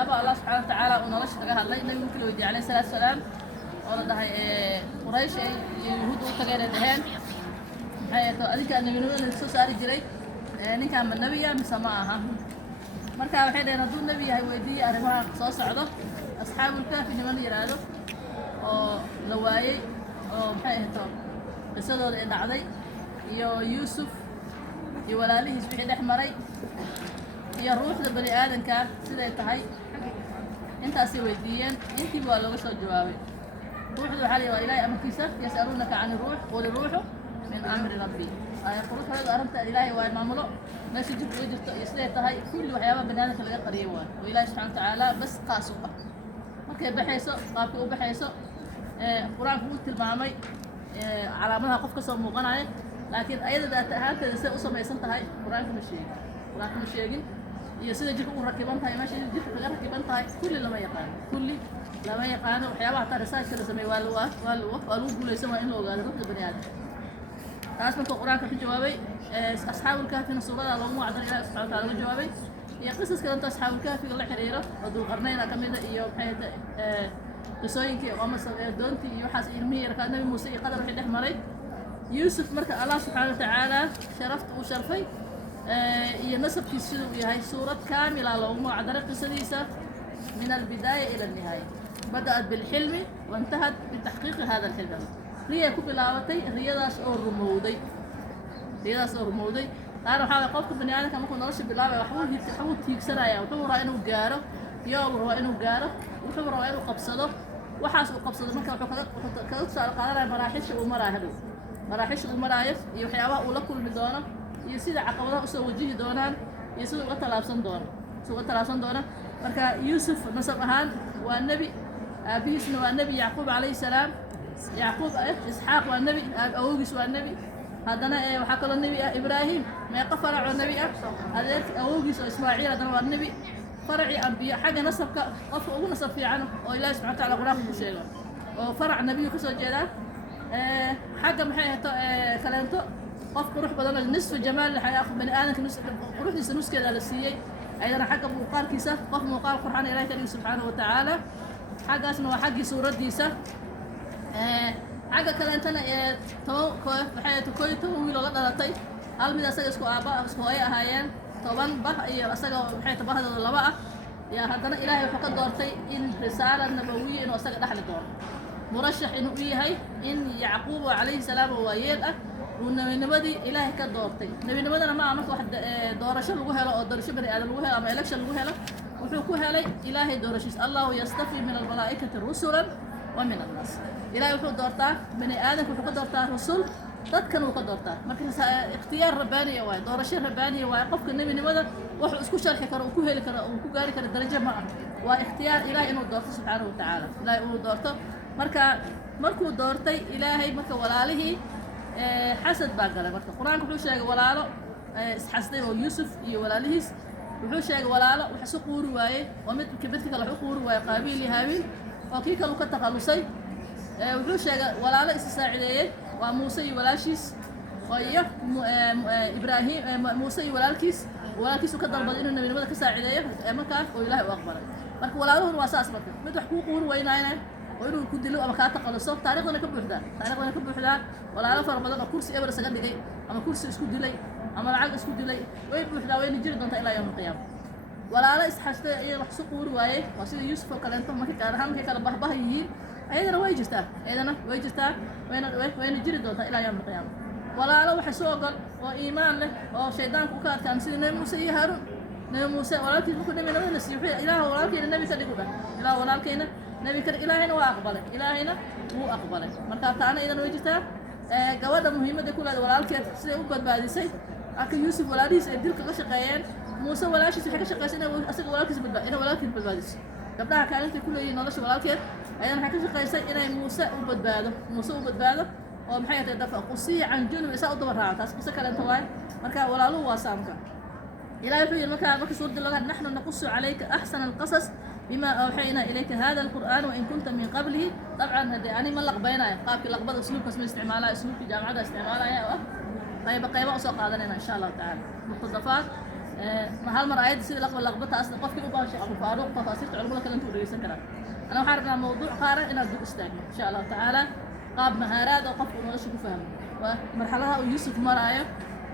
وحيابا الله سبحانه وتعالى ونرش لها الله النبي ممكن ويدي عليه الصلاة والسلام ورده قريش يهود وتغير الدهان أديك النبي نقول نسوا ساري جري نكمل من النبي مسمعها مركا waxay dhaheen haduu nabi yahay weydiiyay arrimaha soo socdo asxaabul kaafi niman yiraahdo oo la waayay oo maxay ahto qisadooda ay dhacday iyo Yuusuf iyo walaalihiis wixii dhex maray iyo ruuxda bani aadanka siday tahay intaas ay weydiiyeen intii waa looga soo jawaabay ruuxdu waxa la yiraahdaa ilaahay amarkiisa yasalunaka aan ruux qul ruuxu min amri rabbi ay quruxda arrinta ilaahay waa maamulo ماشي جبت وجبت يصير هاي كل وحيابا بنادم اللي قريبه وإله سبحانه وتعالى بس قاسوا مركب بحيسه قابوا بحيسه قرآن قلت المعامي على منها قف قصة مغنى لكن أيضا هذا السوء سما يسنت هاي قرآن كل شيء يصير جبت وركبان هاي ماشي جبت غير ركبان هاي كل اللي ما يقان كل لما يقان وحيابا ترى سايش كذا سمي والو بقول يسمى إنه قال روح البني آدم أسمع القرآن في جوابي أصحاب الكهف نصورة الله مو عذر إلى سبحانه وتعالى جوابي هي قصص كذا أصحاب الكهف الله حريرة وذو القرنين كمية إياه بحيث قصوين كي ومس دونتي يحاس علمية كان النبي موسى قدر في الحمري يوسف مرك الله سبحانه وتعالى شرفت وشرفي ينسب في السلوك هاي سورة كاملة الله مو عذر قصديسة من البداية إلى النهاية بدأت بالحلم وانتهت بتحقيق هذا الحلم هي كبلاوتي رياضة أو رمودي رياضة أو رمودي أنا حاول قفت بني أنا كم كنا نرش بلاوة وحاول تيكسر يا وحاول رأينا وجاره يا ورأينا وجاره وحاول رأينا قبصده وحاسب قبصده ما كان كنت على قرار مراحش ومرايف يحياها ولا كل بدونه يصير عقبات أسوي وجهي دونان يصير وقت لابسن دون سوى لابسن دونه مركا يوسف نصب هان والنبي أبيه اسمه النبي يعقوب عليه السلام يعقوب إسحاق والنبي أوجس والنبي هذانا وحكى النبي إبراهيم ما يقفر على النبي هذا أوجس وإسماعيل هذا والنبي فرعي أنبياء حاجة نصب ونصب في عنه وإله سبحانه وتعالى غرام مشيغ وفرع النبي كسر جدا حاجة محيه كلامته قف روح بدل نصف جمال الحياة بني آدم كنص روح نص كذا للسيء أيضا حاجة مقال كيسة قف مقال قرآن إله كريم سبحانه وتعالى حاجة اسمه حاجة سورة ديسة حاجة كلا أنتنا بحيث كوي توي لغة دلتي هل من أسرع اسكو أبا اسكو أي أهين طبعا بح أسرع بحيث بحث ولا بقى يا هذانا إلهي فقط دورتي إن رسالة نبوية إنه أسرع دخل الدور مرشح إنه هي إن يعقوب عليه السلام ويلأ والنبي نبدي إلهي كدورتي نبي نبدي أنا ما عملت واحد دورش الوهلة أو دورش بني آدم الوهلة أما إلكش الوهلة وحكوها لي إلهي دورشيس الله يستفي من الملائكة رسلا ومن الناس إلهي وحو دورتا بني آدم وحو دورتا رسول dadkan uu ka doortaa marka ikhtiyaar rabbaani waa doorasho rabbaani waa qofka nabinimada wax isku sharxi karo uu ku heli karo uu ku gaari karo darajo ma ah waa ikhtiyaar ilaahay inuu doorto subhanahu wa ta'ala ilaahay uu doorto markuu doortay ilaahay marka walaalihii xasad baa galay marka quraanku wuxuu sheegay walaalo isxasday oo Yuusuf iyo walaalihiis wuxuu sheegay walaalo wax soo quuri waayay oo mid kibirka la quuri waayay qaabil iyo haabil oo kii kale ka taqalusay wuxuu sheegay walaalo is saacideeyay وموسى ولاشيس ويا إبراهيم موسى ولالكيس وكذا بدين النبي نبذ كساعدية مكان وإله أكبر مرك ولا له واساس مرك مد حقوقه وين عينه ويرو كدلو أما كاتق على الصوت تاريخنا كبر حدا ولا له فرق بدل كرسي أبر سجد لي أما كرسي اسكت لي أما العقل اسكت لي وين بحدا وين يجري دون إلى يوم القيامة ولا له استحشت وحسق ورواية وسيد يوسف وكلامته ما كان هم كان بحبه يجين أيضا ويجستا وين يجري دوتا إلى يوم القيامة ولا لو حسوقل وإيمان له وشيطان كوكات كان سيدنا موسى هارون نبي موسى ولكن ممكن نبي نبي نسيحي إله ولكن النبي سديكوبه إله ولكن نبي كر إلهنا وأقبله إلهنا هو أقبله مركب أنا إذا ويجستا جواد مهمة دي كلها ولكن سيوبد بعد سي أكل يوسف ولادي سيدير كشقيان موسى ولا شيء حاجة شقيان أسق ولكن بالبعد إنه ولكن بالبعدس قبلها كانت كل ينادش ولكن أنا حكيت قيسي إن موسى وبدباده ومحيط الدفع قصي عن جنوب إساء الضبرات قصة كلام توان مركا ولا له واسامك إلى يحيي المكان مكسور دلوقتي نحن نقص عليك أحسن القصص بما أوحينا إليك هذا القرآن وإن كنت من قبله طبعا يعني ملق بينا قابك لقبض أسلوب اسمه استعمالها أسلوب في جامعة استعمالها طيب قيمة أسوق هذا إن شاء الله تعالى مقتضفات هل مر آيات سيد لقبتها أصلا قف كي أبغى شيء أبو فاروق تفاسير علماء كلام تقول يسكر أنا حارب موضوع قارئ إن أدو استاجنا إن شاء الله تعالى قاب مهارات وقف ونشوف فهم ومرحلها ويوسف مرايا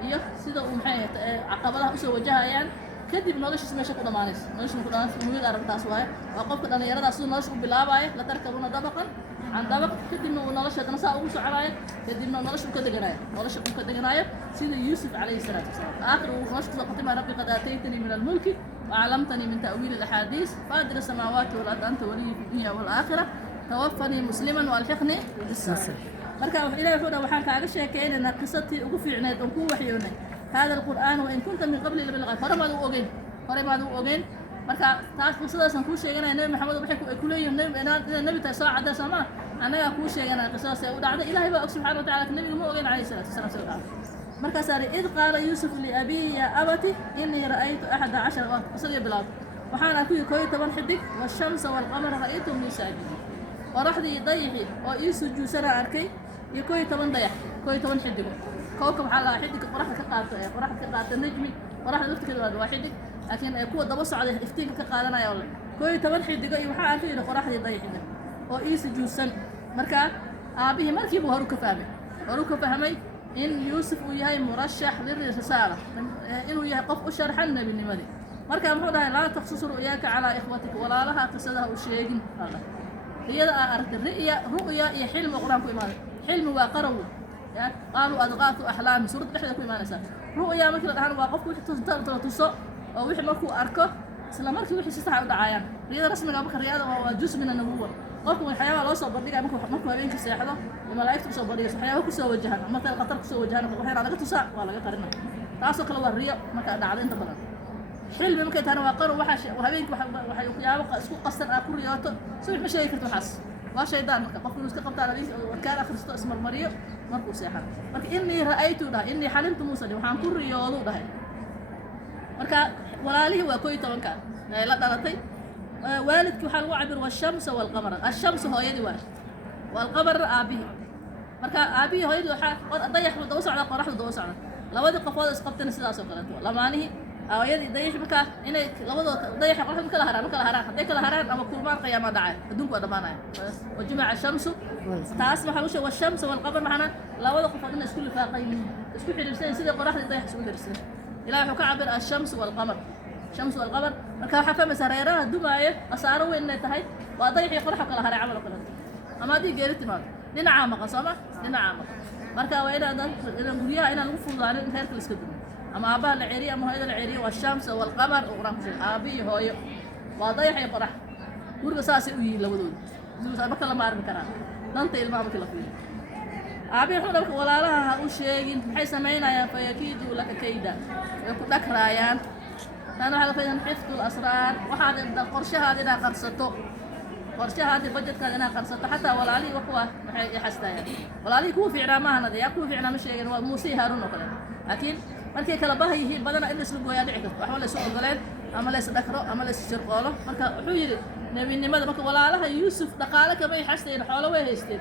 iyo sida uu maxay caqabadaha u soo wajahayaan kadib noloshiisa meesha ku dhamaanaysa noloshiisa ku dhamaanaysa muhiim arrintaas waaye waa qofka dhalinyarada soo nolosha u bilaabaya la tarkabuna dabaqan aan dabaq kadibna uu nolosha dana saa ugu soconaya kadibna nolosha uu ka deganayo sida Yusuf alayhi salatu wasalaam aakhir uu nolosha ku qatima rabbi qad aataytani min al-mulki wa 'allamtani min ta'wil al-ahadith fadir as-samawati wal ardi anta waliyyi fi dunya wal akhirah tawaffani musliman wa alhiqni bis-salihin marka ilaahay wuxuu waxaan kaaga sheekeynaa qisadii ugu fiicneed oo ku waxyoonay hada alquraan wa in kunta min qabli la bilqa faramaad u ogeyn marka taas qisadaasaan ku sheeganay nabi maxamed waxay ku leeyahay nabi ta saacada sama anaga ku sheeganay qisadaas ay u dhacday ilaahay baa subhanahu wa ta'ala nabiga ma ogeyn alayhi salatu wasalaam marka saari id qaala yusuf li abi ya abati inni ra'aytu 11 waqt qisadii bilaad waxaan arkay 12 xidig wa shamsa wal qamara ra'aytum li saajidin waraxdii dayixi oo ii sujuusana arkay iyo 12 dayax 12 xidigo كوكب حلا حدك قرحة كقاطة نجمي قرحة نفط كده واحد لكن كوا دبص على افتين كقاطنا يا والله كوي تمن حدك يوحى عارفين قرحة ضيق ده أو إيس جوسن مركا أبيه مركب وهروك فهمي إن يوسف وياي مرشح للرسالة إنه يقف أشرح النبي النمدي مركا محودا لا تخصص رؤياك على إخوتك ولا لها قصدها وشيء هذا هي أردت رؤيا يحلم قرآن كمان حلم وقرو قالوا أضغاث أحلام سورة بحدة كل ما نسى رؤيا مثل الآن واقف وحي تصو أو وحي مركو أركو سلا مركو وحي سيستحى ودعايان رياضة رسمي قابك الرياضة وهو جزء من النبوة قفوا الحياة لو صبر لك مركو هبين كسيحة الملائكة تصبر لك الحياة كسو وجهنا مثل القطر كسو وجهنا وحيرا لك تساع ولا قرنا تاسو كلا الرياض مكا دعالين تبلا حلم ممكن تانا وقر وحش وهبينك وحي يا اسكو قصر أكل رياضة سوي مشي يكرتو حس وشيطان مركا قفوا نسكقبت على بيك وكان أخرستو اسم المريض markuu seexan marka inni ra'aytu inni halintu musa waxaan ku riyoodo dhahay marka walaalihi waa 12 ay la dhalatay waalidku waxa lagu cabir waa shamsa wal qamar ash-shamsu hooyadii waa wal qamar aabihi marka aabihi hooyadii waxa dayaxdu daba socda qoraxdu daba socda labadii qofood is qabteen sidaas oo kale lamaanihi hooyadii dayax marka inay labadooda dayax qoraxdu kala haraan haday kala haraan ama kulmaan qiyaama dhacay adduunku waa dhamaanaya وجمع الشمس تاس ما حلوش والشمس والقمر معنا لا ولا قفنا اسكو فاقين اسكو حرسين سيده قراحه ضيح اسكو حرسين الى وحو كعبر الشمس والقمر الشمس والقمر marka waxa fahmay sareeraha dumaaye asaaro weyn ay tahay waa dayaxii qoraxda kala haray amal kala ama di geeritimaad dhinaca ma qasama marka waa ina guriyaha ina lagu fuudaan in heerka la iska dumo ama aabaha la ceeriyo ama hooyada la ceeriyo waa shamsa wal qamar oo quraanka aabi hooyo waa dayaxii qorax guriga saasi u yihiin labadooda بس لما أعرف كلام دانت المام كلا فيه أبي حنا ولا لها وشيء بحيث سمعنا يا فيكيد لك كيدا يكون لك رايان أنا على فين حفظ الأسرار وهذا القرشة هذه أنا قرصته قرشة هذه بجد كان أنا قرصته حتى ولا لي وقوة يحسدها ولا لي كوفي عرامة هذا يكون في عرامة شيء موسى هارون وكلام لكن مركي كلا بهي هي بدنا إلا سلوك ويا دعك وحول سوق الغلال أما ليس ذكره أما ليس شرقاله مركا حويل نبينimada marka walaalaha Yusuf dhaqaale kama xasteen xoolo way haysteen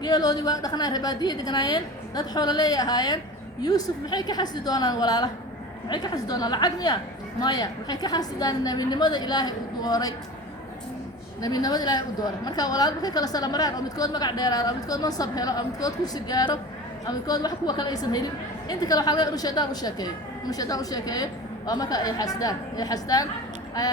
geeloodi waa dhaqnaa ribaadiye deganaayeen dad xoolo leeyahaayeen Yusuf maxay ka xasdi doonaan walaalaha maxay ka xasdi doonaan lacag maya maxay ka xasdaan nabinimada Ilaahay u dooray marka walaal markay kala salamaraan oo midkood magac dheeraad oo midkood mansab helo oo midkood kursi gaaro oo midkood wax kuwa kale aysan helin inta kale waxa laga shaydaan u sheekeeyo waa marka ay xasdaan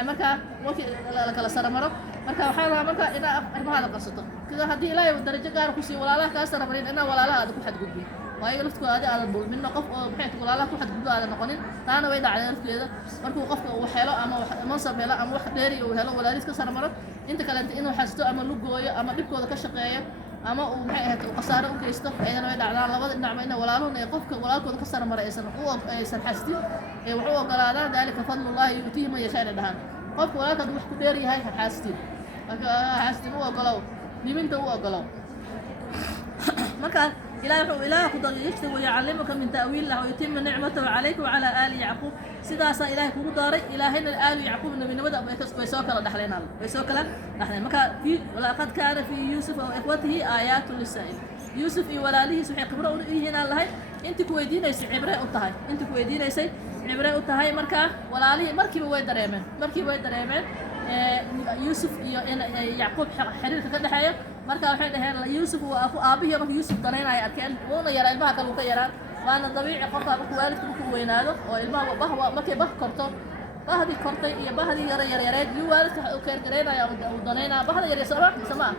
marka waqti la kala saramaro marka waxa la marka ina arrimaha qarsato kida hadii ilaahay darajo gaar ku sii walaalaha ka saramarin ina walaalaha ku xadgudbin waayo laftu aad bul min qof oo maxay walaalaha ku xadgudbo aad noqonin taana way dhacday lafteeda markuu qofka uu helo ama mansab helo ama wax dheeri uu helo walaalihiis ka saramaro inta kale inuu xasto ama lugooyo ama dhibkooda ka shaqeeyo ama uu maxay ahayd qasaaro u geysto ayadana way dhacdaan labada dhinac ina walaaluhuna ay qofka walaalkooda ka sarmaray aysan xastin ee wuxuu ogolaadaan dalika fadlullahi yuutihi man yashaa dhahan qofka walaalka wax ku dheer yahay xastin حاسدين هو قلوا نمنت هو قلوا مكان إله قدر يشتغل ويعلمك من تأويل له ويتم نعمته عليك وعلى آل يعقوب سداسا إله قدر إلهنا الآل يعقوب من بدأ ويسوكل دحلنا ويسوكل دحلنا مكان في ولقد كان في يوسف وإخوته آيات للسائل يوسف ولاله سبحانه قبره هنا الله أنت كويدين يسعبره أطهاي أنت كويدين يسي عبرة وتهاي مركا ولا عليه مركي بويد دريمن يوسف يعقوب حرير كده حياة مركا وحيد هنا يوسف وأخو أبيه مركا يوسف دنينا كان ولا يرى المها كانوا كيران وأنا طبيعي قفا والد بكون وينادو والمها بهوا مركي به كرتو بهدي كرتي يا بهدي يرى والد كيرنا يا ودنينا بهذا يرى سماه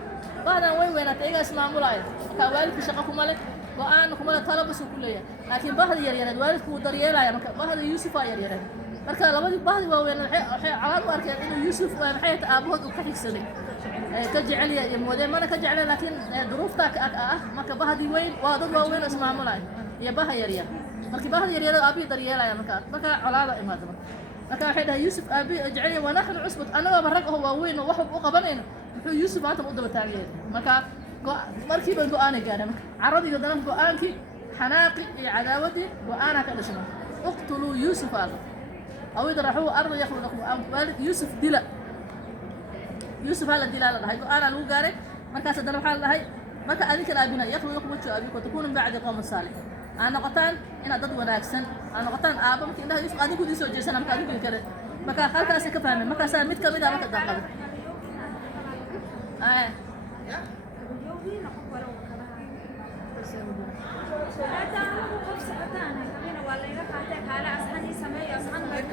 بهذا وين تيجي اسمع مولاي كوالد في شقكم مالك وأنكم مالك طلبوا كلية لكن بهذا يرى والد كودريلا يا بهذا يوسف يرى marka labadii bahdi waa weyn waxay calaad u arkeen inuu Yusuf maxay aabahood u ka xigsaday ka jecel yahay moodeen mana ka jecel laakiin duruufta marka bahdi weyn waa dad waa weyn ismaamulay iyo bah yar yar markii bahdi yar yar aabi daryeelaya marka calaada imaadaba marka waxay dhahay Yusuf aabi jecel yahay wana xal cusbad anaga barag oo waa weyn oo wax u qabanayna wuxuu Yusuf maanta u daba taagay marka markii baan go'aan gaaray caradiga danan go'aankii xanaaqi iyo cadaawadi go'aana ka dhashay اقتلوا يوسف أو يدرحوه أرض يأخذ لكم والد يوسف دلا يوسف هذا الدلالة هاي أنا لو قارئ ما كان صدر حال هاي ما كان أذيك الأبناء يأخذ لكم وجه أبيك وتكون من بعد قوم الصالح أنا قطان إن ضد وناكسن أنا قطان أبا ممكن إنها يوسف أذيك ودي سوجي سنة ما كان يقول كذا ما كان خالك أسيك فاهم ما كان سامت كبيرة ما كان دخل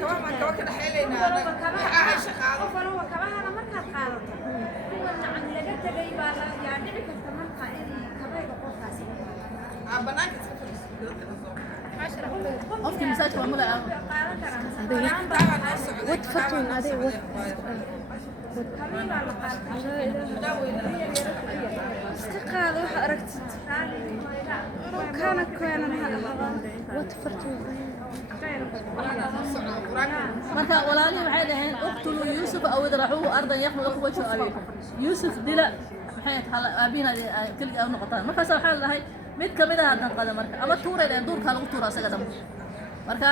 كمان كده حيلنا هاي شقاده فلو كمان انا مركه قالته هو عن لقيت جايبه يعني عرفت مركه اني كبايبه قفاسي بنانك أوكي مساج وعمله وتفتون هذه استقال وح أركت كانت كوانا وتفتون marka walaalii waxay dhaheen uqtulu yusuf aw idraxuhu ardan yakhlu lakum wajhu abiikum yusuf dila maxay hal aabina kaliya aw noqotaan markaas waxa lahayd mid kamid ah hadan qada marka ama tuureedeen duurka lagu tuura asaga dam marka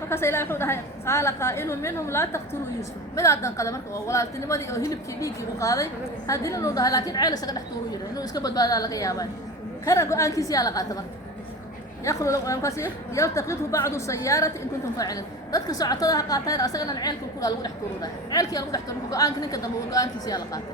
markaas ilaahay wuxuu dhahay qaala qaa'ilun minhum la taqtulu yusuf mid hadan qada marka walaaltinimadii oo hilibkii dhiigii u qaaday hadina loo dhahay laakiin ceel isaga dhex tuuru yiri inuu iska badbaadaa laga yaabaa kana go'aankiisa yaa la qaatay marka يأخذ لهم كسيه يلتقطه بعض السيارة إن كنتم فاعلين. ذاتك ساعتها قاتين أصلاً العيال كل أقول احترونا. عيال كي أقول احترونا قانك نك دم وقانك سيالة قاتل.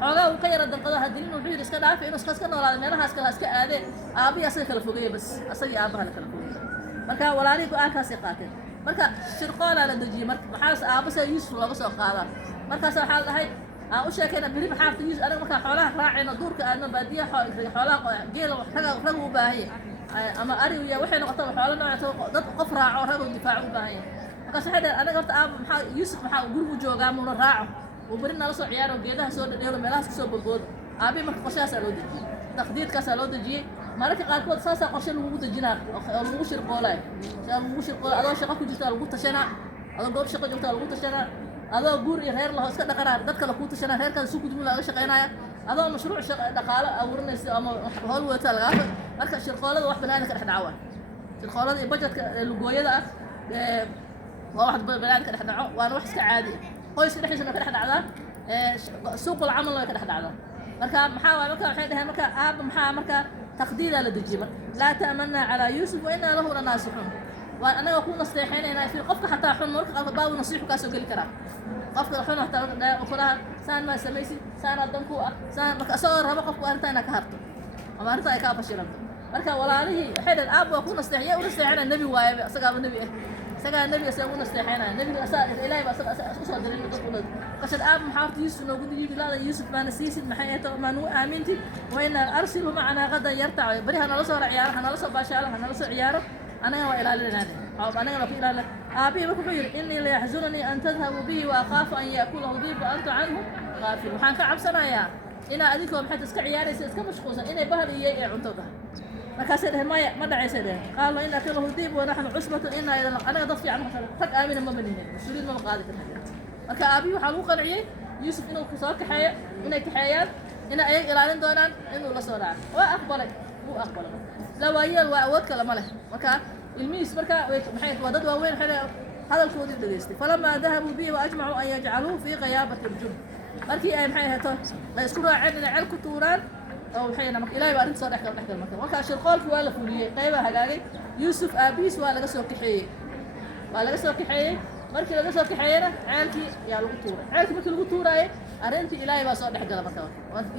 حاجة وقير الدنقة هالدين وبيد إسكال عافية إنه إسكال ولا منا هاسكال هذا أبي أصير كلفوجية بس أصير أبها الكلفوجية. مركا ولا عليك قانك هاسي قاتل. مركا شرقان على الدجي مركا محاس أبص يوسف ولا بص قاضي. مركا سحال هاي أوش كنا بريم حافظ يوسف أنا مركا حولها راعي ندور كأنه بديه حولها جيل وحاجة وحاجة باهية. أما أريويا وحين قطع حوالنا ضد قفرة عورها والدفاع وباهي. markaas waxay dhahay anaga horta aaba maxaa Yusuf maxaa gurigu joogaa muuna raaco oo barina la soo ciyaaro geedaha soo dhadheelo meelahaas kasoo boodboodo aabi marka qorshahaas loo dejiyay taqdiidkaas loo dejiyay mararka qaarkood saasa qorshe lagu dejinaa oo lagu shirqoolay adoo shaqo ku jirta lagu tashanaa adoo goob shaqo joogta lagu tashanaa adoo guur iyo reer laho iska dhaqanaa dadka la ku tashanaa reerkaas si gudub laga shaqeynaya adoo mashruuc dhaqaale abuurinaysa ama hawl wata laga marka shirqoolada wax banaanka dhex dhacawa shirqoolada iyo budgetka lugooyada واحد بلاد كده حدا وانا واحد كعادي qoyska dhexdiisana ka dhex dhacda suuq العمل ka dhex dhacda marka maxaa marka waxay dhahay marka aab maxaa marka taqdiida la dejiyay la ta'manna ala yusuf wa inna lahu lanasihun wa anaga ku nasteexaynayna fi qofka xataa xun marka qalb baa uu nasiixu ka soo gali kara qofka xun xataa qofka saan ma samaysi saan adan ku ah saan marka soo rabo qofku arintayna ka harto ama arinta ay ka fashilanto marka walaalihi waxay dhahay aab waa ku nasteexay uu nasteexana nabi waaye asaga nabi ah سجى النبي سيقول استحينا النبي أسأل إلهي بس أصلا دليل تقول قصد أب محاط يوسف نقول يجيب لا يوسف ما نسيس محيته ما نو آمنتي وإن أرسله معنا غدا يرتع بريها أنا لصور عياره أنا لصور باشاله أنا لصور عياره أنا وإلى لنا أو أنا وفي إلى أبي بكبير إني لا يحزنني أن تذهبوا به وأخاف أن يأكله الذئب وأنت عنه غافل وحنك عبسنا يا إن أذيكم حتى سك عياري سك مشخوصا إن بهر يجي عنتظه مركاسده ما دعي سده قالوا إن أكله الذئب ونحن عصبة إن أنا ضفي عنه فك آمن ما مني مسؤولين ما قاعد في الحياة مركا أبي وحلو قنعيه يوسف إنه كساك حياة إنه كحياة إنه أي إعلان دونان إنه لا صراع وأقبله مو أقبله لا ويا الوعود كلام له مركا الميس مركا محيط ودد وين حنا هذا الكود الدريستي فلما ذهبوا به وأجمعوا أن يجعلوه في غيابة الجب مركي أي محيط لا يذكروا عندنا علك توران أو حين مك إلهي بارد صار إحنا بنحكي المكان وكان شرقال في ولا فولية قيبة هجاري يوسف أبيس ولا قصة كحية waa laga soo kaxeeyey markii laga soo kaxeeyena ceelkii yaa lagu tuuray ceelkii markii lagu tuuraaye arrintii ilaahay baa soo dhex gala markaa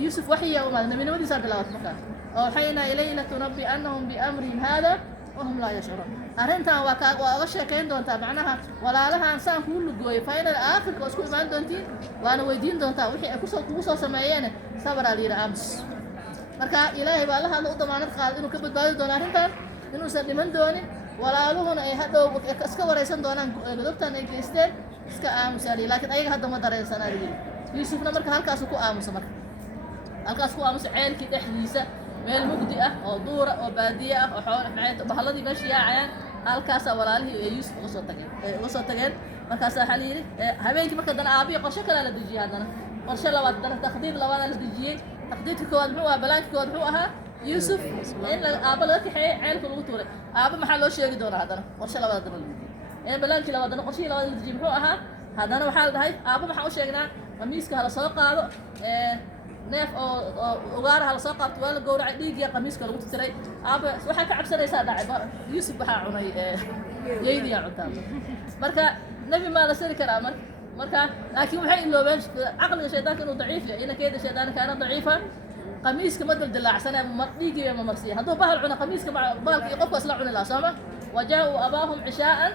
yuusuf waxyiya u imaada nebinimadiisaa bilaabatay markaa awxaynaa ilayhi latunabbi'annahum biamrihim haada wahum laa yashcuruun arrintan waa uga sheekayn doontaa macnaha walaalahan saan kuu lugooyey fainal aakhirka oo isku imaan doontiin waana weydiin doontaa wixii ay kugu soo sameeyeene sabaraa la yidhi aamus marka ilaahay baa la hadla u damaanad qaaday inuu ka badbaadi doono arrintan inuusan dhiman doonin walaaluhuna ay hadhow iska waraysan doonaan godobtan ay geysteen iska aamusaan laakiin ayaga hadda ma dareensanaa la yidhi yuusufna marka halkaasu ku aamusa marka halkaas ku aamusa ceelkii dhexdiisa meel mugdi ah oo duura oo baadiye ah oo xoolo bahalladii meesha yaacayaan halkaasaa walaalihii ee yuusuf uga soo tageen markaasaa waxaa la yidhi habeenkii marka dana aabihii qorshe kalaa la dejiyey haddana qorshe labaad dana taqdiid labaadaa la dejiyey taqdiidka koowaad muxuu ahaa balaankii koowaad muxuu ahaa yuusuf in aabba laga kaxeeyey ceelka lagu tuuray aabba maxaa loo sheegi doonaa haddana qorshe labaad haddana la dejiyey balaankii labaad dana qorshihii labaad la dejiyey muxuu ahaa haddana waxaa la dhahay aabba maxaan u sheegnaa qamiiska hala soo qaado neef oo ugaaraha la soo qaabto waa la gowracay dhiiggiya qamiiska lagu tiray aabba waxaa ka cabsanaysaa dhacay yuusuf waxaa cunay yeydiyaa cuntaa marka nebi maa la sari karaa marka laakiin waxay iloobeen caqliga shaydaanka inuu daciif yahay ina keeda shaydaana kaana daciifa qamiiska ma daldilaacsane dhiiggii ma marsiya hadduu bahal cuno qamiiska bahalka iyo qofka isla cuni lahaa sooma wajaa-uu abaahum cishaa'an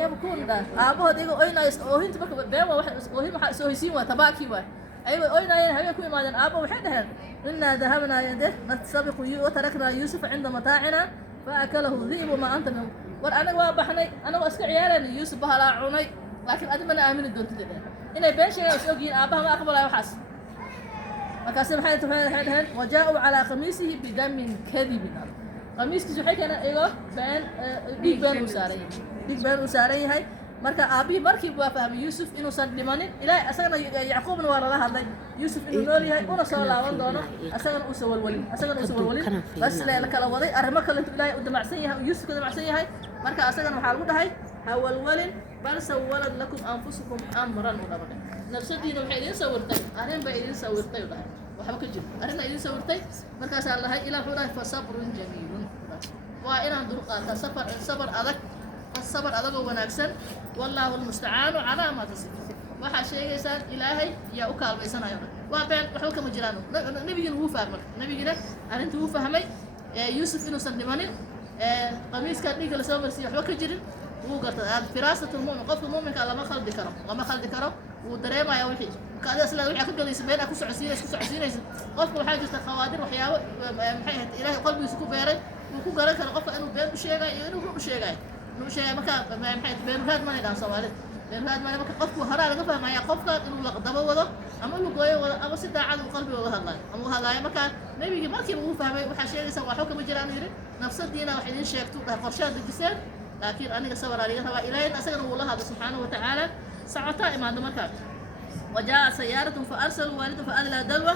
yabkuun dhaan aabahood iyaga oynayo oohinta marka been waa oohin waxaa is oohisiin waay tabaakii waay ayagoo oynaayeen habeen ku imaadeen aabba waxay dhaheen innaa dahabnaa yade nastabiqu wataraknaa yuusufa cinda mataacina fa akalahu di'bu maa anta min war anaga waa baxnay anagoo iska ciyaarayna yuusuf bahalaa cunay laakiin adi mana aamini doontid dhaheen inay been sheegaan is ogyihiin aabbaha ma aqbalayo waxaas markaasi waxay dhaheen wajaa-uu calaa qamiisihi bidamin kadibin qamiiskiisa waxay keeneen iyagoo been dhiig been uu saaran yahay marka aabbihii markiiba waa fahmay yuusuf inuusan dhimanin ilaahay asagana yacquubna waa lala hadlay yuusuf inuu nool yahay una soo laaban doono asagana uusan walwalin bas la kala waday arrimo kale intuu ilaahay u damacsan yahay yuusuf ka damacsan yahay marka asagana waxaa lagu dhahay ha walwalin bal sawalad lakum anfusukum amran u dhabaday nafsadiina waxay idiin sawirtay arrin bay idiin sawirtay u dhahay waxba ka jiro arrin ay idiin sawirtay markaasaa lahay ilaah wuxuu dhahay fa sabrun jamiilun waa inaan dulqaataa sabar adag sabar adagoo wanaagsan wallaahu almustacaanu calaa maa tasifun waxaa sheegaysaan ilaahay yaa u kaalmaysanayo waa been waxba kama jiraan nebigina wuu fahmay nebigina arrintii wuu fahmay yuusuf inuusan dhimanin qamiiskaa dhiigga lasoo marsiiyo waxba ka jirin wuu garta firaasatu lmumin qofka muminka lama khaldi karo wuu dareemaya wixii kaadi asla wixii ka galaysa meel aad ku socodsiinaysa qofka waxaa jirta khawaadir waxyaabo maxay ahayd ilaahay qalbigiisa ku beeray wuu ku garan karo qofka inuu been u sheegayo iyo inuu run u sheegayo marka maxay beenuraad ma haydaan soomaalida beenuraad ma marka qofku horaa laga fahmaya qofka inuu laqdabo wado ama uu gooyo wado ama si daacad uu qalbiga uga hadlayo ama uu hadlaayo marka nebigii markiiba uu fahmay waxaa sheegaysaa waa xog kama jiraan yidhi nafsadiina wax idiin sheegto dhahay qorshaad dejiseen laakiin aniga sabaraa liga rabaa ilaahayna asagana wuu la hadlo subxaanahu watacaala socotaa imaado markaa wajaa sayaaratun fa arsaluu waalidun fa adlaa dalwa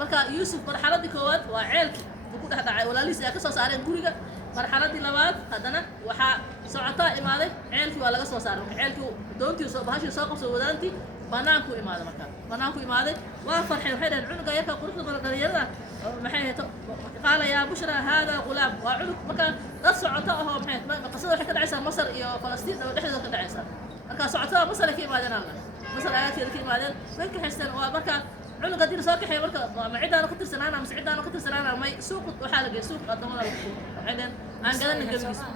marka yuusuf marxaladii koowaad waa ceelkii uu ku dhex dhacay walaalihiis ay ka soo saareen guriga marxaladii labaad haddana waxaa socotaa imaaday ceelkii waa laga soo saaray marka ceelkii doontii bahashii soo qabso wadaantii banaanku imaaday markaa banaanku imaaday waa farxay waxay dhaheen cunuga yarka quruxda badan dhalinyarada maxay hayto qaala yaa bushra haadaa gulaam waa cunug markaa dad socoto ahoo maxay qasada waxay ka dhacaysaa masar iyo falastiin oo dhexdooda ka dhacaysaa markaa socotada masar ay ka imaadeen alla masar aagaadkeeda ka imaadeen way ka haysteen waa marka cunug haddii lasoo kaxeeyo marka ma ciddaanu ka tirsanaana mise ciddaanu ka tirsanaana may suuq waxaa la geeyay suuq addamada lagu suuq waxay dhaheen aan gadana gabigiisa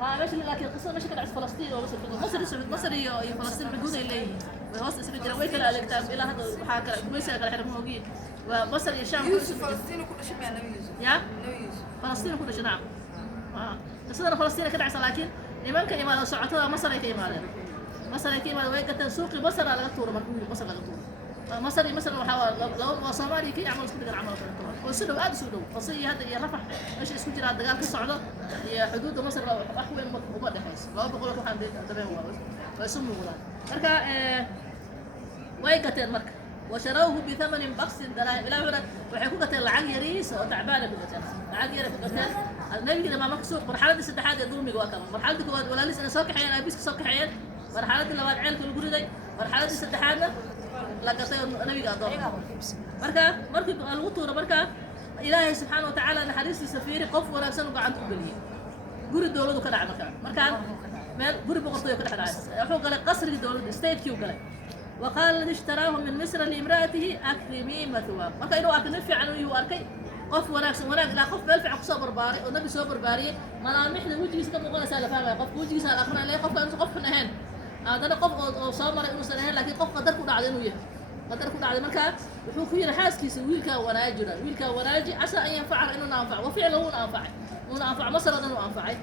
ماشي لكن قصة ماشي كده فلسطين ومصر مصر هي فلسطين حدود اللي وهوس اسمه جرا ويكل على الكتاب إلى هذا حاكر كويس على الحرم موجود ومصر الشام يوسف فلسطين وكل شيء يعني يوسف يا نبي يوسف فلسطين وكل شيء نعم قصة فلسطين كده عسى لكن لمن كإمارة لو سعتها مصر كإمارة مصر كإمارة ويكتن سوق مصر على الطور مركوب مصر على الطور مصري مثلا وحاول لو صومالي كي يعمل سكوت عمل وسلو هذا سلو قصية هذا يرفع ايش اسمه جرا دقال كالصعدة هي حدود مصر لو أحوي وبدا حيس لو بقول لك واحد تبعه ويسموا ولا مركا ويكتن مركا وشروه بثمن بخس دراهم إلى هنا وحكوا كتن العق يريس وتعبانة بكتن العق يريس كتن النبي لما مكسور مرحلة السدحات يدوم يقواكم مرحلة كواد ولا لسه ساق حيان أبيس ساق حيان مرحلة اللي بعد عيل كل جريدة مرحلة السدحات لقطة النبي قاضي marka lagu tuuro marka ilaahay subxaanahu wa tacaala naxariistiisa fiiri qof wanaagsan u gacanta u geliyay guri dowladu ka dhacay markaan meel guri boqortooyo ka dhacay wuxuu galay qasriga dowladda state-kii galay وقال الذي اشتراه من مصر لامرأته أكرمي مثواه marka inuu arkay nin fiican uu arkay qof wanaagsan la qof meel fiican ku soo barbaaray oo nabi soo barbaariyay malaamixda wajigiisa ka muuqanaysa la fahmay qof wajigiisa la akhrinay leeyahay qofka inuu qof xun ahayn adana qof oo soo maray inuu san ahayn laakiin qof qadar ku dhacday inuu yahay qadar ku dhacday marka wuxuu ku yiri xaaskiisa wiilka wanaaji asa an yanfaca inuu naanfac wa ficlan uu naanfac masalan inuu anfacay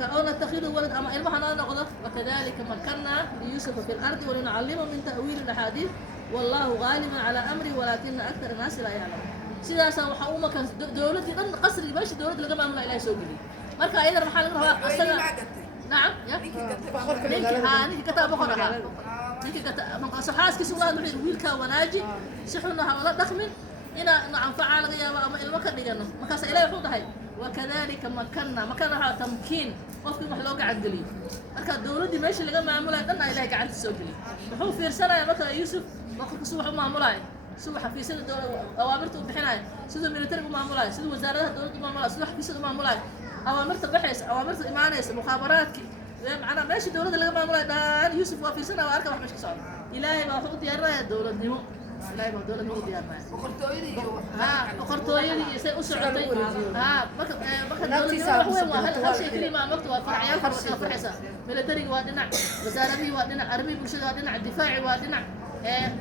أو نتخذ ولد أما إلمحنا نقضه وكذلك مكنا ليوسف في الأرض ولنعلمه من تأويل الأحاديث والله غالب على أمري ولكن أكثر الناس لا يعلمون سيداسا وحاوما كان دولتي ضمن قصر باش دولة اللي قبل إلهي سوقي مركا أيضا محل أصلا نعم يا نيكي كتاب بخورها نيكي كتاب من قصر حاسك سواه نحيد ويلكا وناجي سحرنا ولا دخمن إنا نعم فعال غيابا أما إلمكا نيجانا مكاسا إلهي حوض هاي وكذلك مكنا تمكين qofkii wax loo gacan geliyo marka dawladii meesha laga maamulay dhan ay ilaahay gacanta soo geliyo wuxuu fiirsanaya marka Yusuf waqtiga subax u maamulay subax xafiisyada dawladda awaamirta u bixinay sida militariga u maamulay sida wasaaradaha dawladda u maamulay sida xafiisyada u maamulay awaamirta baxaysa awaamirta imaanaysa mukhaabaraadki macna meesha dawladda laga maamulay dhan Yusuf waa fiirsanaya waa arka wax meesha socda ilaahay baa wuxuu diyaarinayaa dawladnimo ilaahay baa dawladnimo diyaarinayaa boqortooyadii say u socotay marka dawladnimada hal shay kaliya ma marka waa faracyaal farxaysa militariga waa dhinac wasaaradii waa dhinac arrimaha bulshada waa dhinac difaaci waa dhinac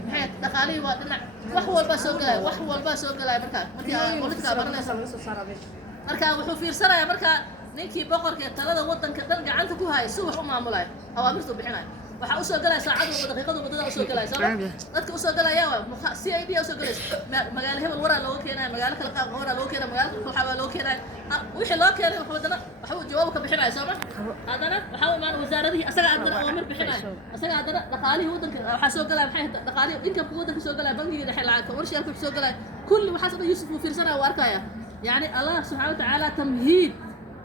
maxay dhaqaalihii waa dhinac wax walba soo galaya marka politika baranaysa marka wuxuu fiirsanayaa marka ninkii boqorka talada wadanka dhan gacanta ku hayay subax u maamulay awaamirtu bixinay waxa u soo galay saacadu daqiiqadu wadada u soo galay dadka u soo galaya waa CID u soo galay magaalo hebel waraa loo keenay magaalo kala qaab waraa loo keenay magaalo waxa loo keenay wixii loo keenay waxa uu jawaab ka bixinay soo ma hadana waxa uu maan wasaaradii asaga adana awaamir bixinay asaga adana dhaqaalihi wadanka waxa soo galay maxay dhaqaalihi inka wadanka soo galay bangiga dhexe lacag warshaad ku soo galay kulli waxa soo Yusuf uu fiirsanay waa arkaya yani Allah subhanahu wa ta'ala tamhiid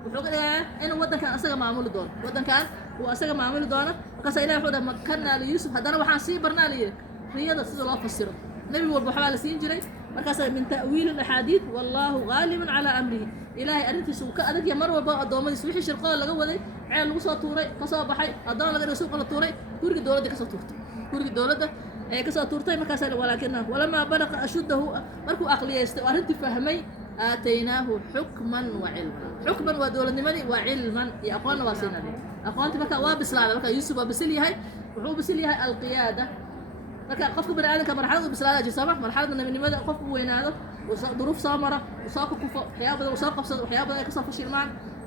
wuxuu ka dhigaa inuu wadankan asaga maamuli doono wadankan uu asaga maamuli doono markaas ilaahay wuxuu dhahay makanna li Yusuf hadana waxaan sii barnaa li riyada sida loo fasiro nabi walba waxa la siin jiray markaas min ta'wiil al-ahadith wallahu ghalibun ala amrihi ilaahay arintiisu ka adag ya mar walba adoomadiis wixii shirqada laga waday ceel lagu soo tuuray ka soo baxay adoon laga suuq la tuuray guriga dawladda ka soo tuurtay guriga dawladda ay ka soo tuurtay markaas walaakinna walama balaqa ashuddahu markuu aqliyeystay arintii fahmay آتيناه حكما وعلما ودولة نمني وعلما يقولنا واسينا لي أقولت بك وابسلالة بك يوسف وابسلي هاي وحو بسلي هاي القيادة بك قفك بني آدم كمرحلة بسلالة جسامة مرحلة من لماذا قفك وين هذا وظروف سامرة وساق كفو حيابة وساق قفصة وحيابة يكسر فشيل معا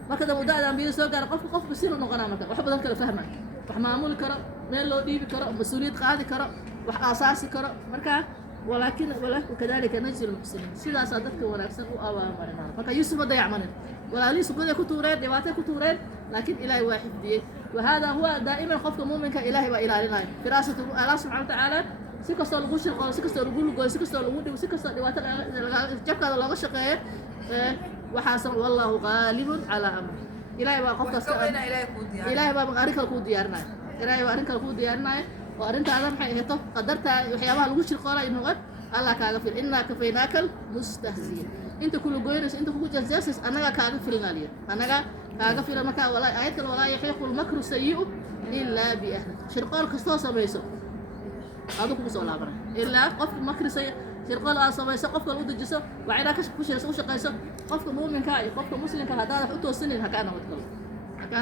ما كذا مدة أدم بيد سوق قف بسير نغنامك وحب ذلك الفهمة وحمامول كرم ميلو ديبي كرم مسؤولية قاعدة كرم وأساسي كرم مركا ولكن وكذلك نجزي المحسنين سيدا صادتك ونفسه أوامرنا فكا يوسف بدا يعمل ولا ليس كذا كتورين دواتي كتورين لكن إلهي واحد دي وهذا هو دائما خوفك مؤمنك إلهي وإله لله فراسة الله سبحانه وتعالى سيكسر الغش القول سيكسر الغول سيكسر الغول وسيكسر دواتي جبك هذا الله غشقه وحاسب والله غالب على أمره إلهي وقفك إلهي وقارك الكود ديارنا إلهي وقارك الكود ديارنا وأنت هذا محي هتو قدرت وحيابها الوش القارة إنه غد الله كاغفر إنا كفيناك المستهزئين أنت كل جويرس أنت كل جزاسس أنا كاغفر النالية أنا كاغفر المكا ولا آيات ولا يحيق المكر السيء إلا بأهله شرقال كستوسا ميسو هذا كم سؤال عبارة إلا قف مكر سيء شرقال أصلا ميسو قف الود الجسم وعينا كشف كش يسوي شقيسو قف مؤمن كاي قف مسلم كهذا حتى السنين هكانا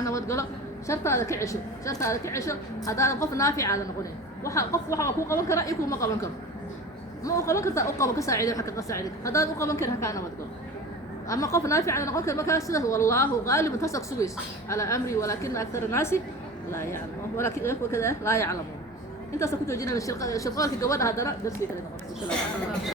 وتقول شرط هذا كعشر هذا قف نافع على نقولين قف وحا كو قبل كرا يكون ما قبل كرا ما قبل كرا قبل كساعد حق كساعد هذا قبل كرا كان ما تقول اما قف نافع على نقول المكان سده والله غالب تسق سويس على امري ولكن اكثر الناس لا يعلمون ولكن كذا لا يعلمون انت سكتوا جينا الشرقال في جواد هذا درسي كلمه